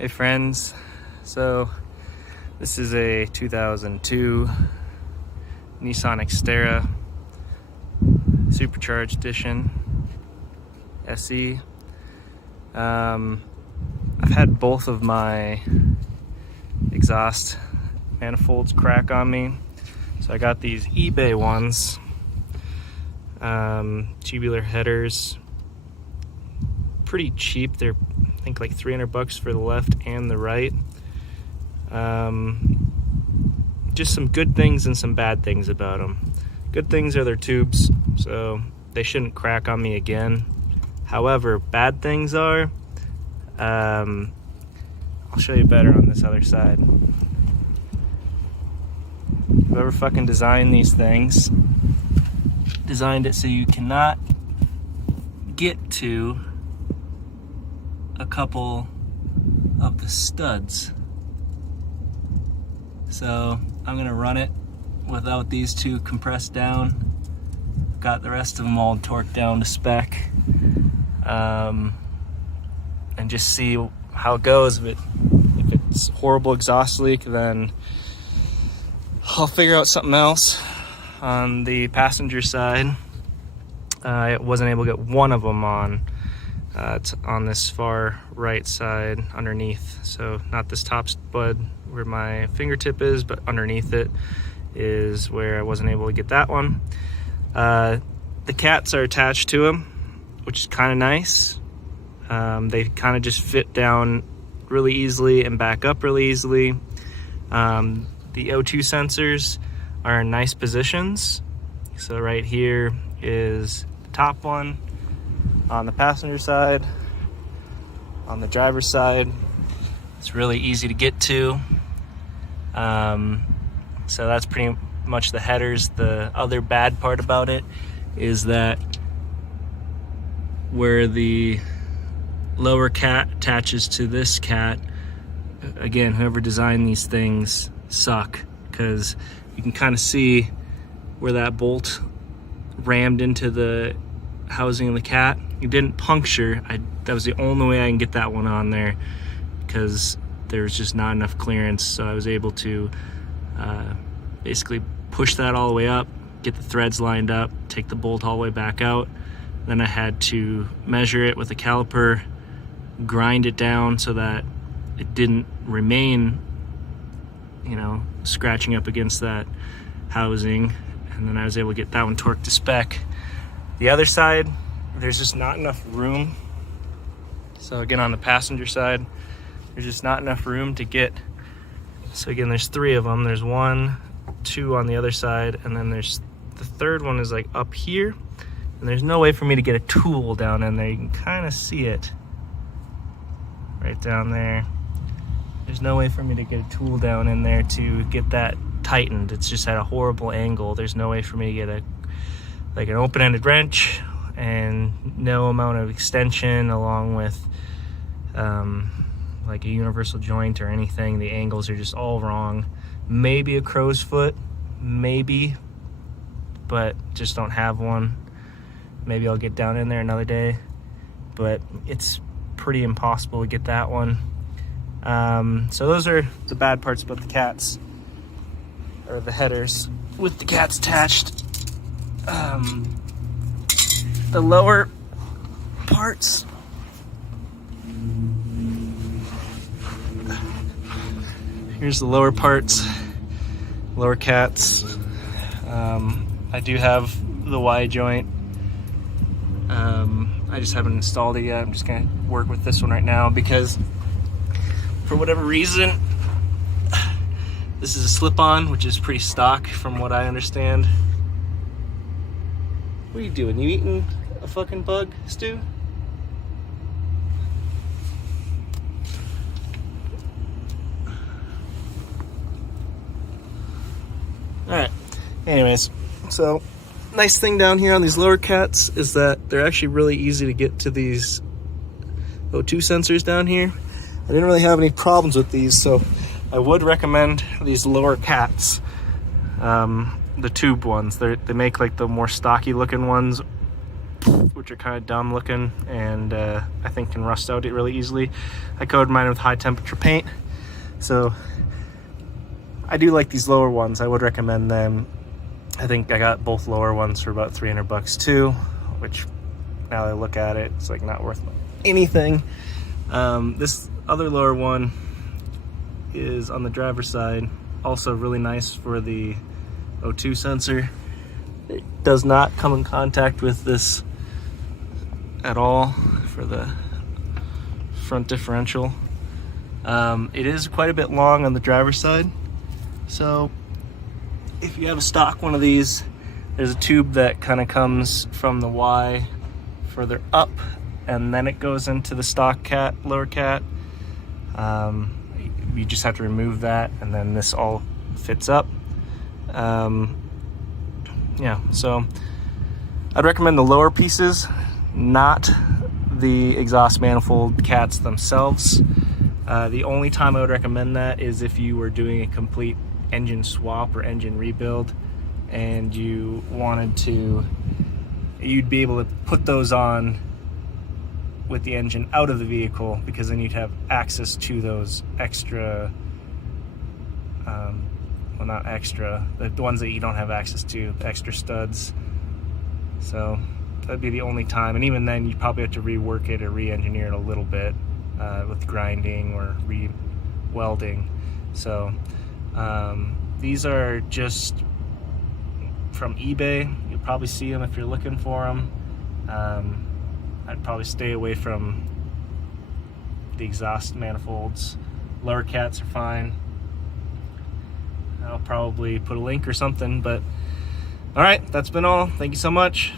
Hey friends, so this is a 2002 Nissan Xterra Supercharged Edition SE. I've had both of my exhaust manifolds crack on me, so I got these eBay ones, tubular headers, pretty cheap. They're I think like $300 for the left and the right. Just some good things and some bad things about them. Good things are their tubes, so they shouldn't crack on me again. However, bad things are, I'll show you better on this other side. Whoever fucking designed these things designed it so you cannot get to a couple of the studs. So I'm gonna run it without these two compressed down. Got the rest of them all torqued down to spec, and just see how it goes. If it's horrible exhaust leak, then I'll figure out something else. On the passenger side, I wasn't able to get one of them on. It's on this far right side underneath, so not this top spud where my fingertip is, but underneath it is where I wasn't able to get that one. The cats are attached to them, which is kind of nice. They kind of just fit down really easily and back up really easily. The O2 sensors are in nice positions. So right here is the top one on the passenger side. On the driver's side, it's really easy to get to. So that's pretty much the headers. The other bad part about it is that where the lower cat attaches to this cat, again, whoever designed these things suck, because you can kind of see where that bolt rammed into the housing of the cat. It didn't puncture. That was the only way I can get that one on there, because there was just not enough clearance. So I was able to basically push that all the way up, get the threads lined up, take the bolt all the way back out. Then I had to measure it with a caliper, grind it down so that it didn't remain, scratching up against that housing. And then I was able to get that one torqued to spec. The other side, there's just not enough room. So again, on the passenger side, there's just not enough room to get. So again, there's three of them. There's one, two on the other side, and then there's the third one is like up here. And there's no way for me to get a tool down in there. You can kind of see it right down there. There's no way for me to get a tool down in there to get that tightened. It's just at a horrible angle. There's no way for me to get an open-ended wrench, and no amount of extension along with like a universal joint or anything. The angles are just all wrong. Maybe a crow's foot, maybe, but just don't have one. Maybe I'll get down in there another day, but it's pretty impossible to get that one. So those are the bad parts about the cats, or the headers with the cats attached. The lower parts, here's the lower parts, lower cats. I do have the Y joint. I just haven't installed it yet. I'm just gonna work with this one right now because for whatever reason, this is a slip-on, which is pretty stock from what I understand. What are you doing? You eating a fucking bug, Stu? Alright, anyways, so nice thing down here on these lower cats is that they're actually really easy to get to these O2 sensors down here. I didn't really have any problems with these, so I would recommend these lower cats. The tube ones. They make like the more stocky looking ones which are kind of dumb looking and I think can rust out it really easily. I coated mine with high temperature paint, so I do like these lower ones. I would recommend them. I think I got both lower ones for about 300 bucks too, which now that I look at it, it's like not worth anything. This other lower one is on the driver's side, also really nice for the O2 sensor. It does not come in contact with this at all for the front differential. It is quite a bit long on the driver's side, so if you have a stock one of these, there's a tube that kind of comes from the Y further up, and then it goes into the stock cat, lower cat. You just have to remove that, and then this all fits up. Yeah, so I'd recommend the lower pieces, not the exhaust manifold cats themselves. The only time I would recommend that is if you were doing a complete engine swap or engine rebuild and you wanted to, you'd be able to put those on with the engine out of the vehicle, because then you'd have access to those extra, well, not extra, the ones that you don't have access to, the extra studs. So that'd be the only time, and even then you'd probably have to rework it or re-engineer it a little bit with grinding or re-welding. So these are just from eBay. You'll probably see them if you're looking for them. I'd probably stay away from the exhaust manifolds. Lower cats are fine. I'll probably put a link or something, but all right, that's been all. Thank you so much.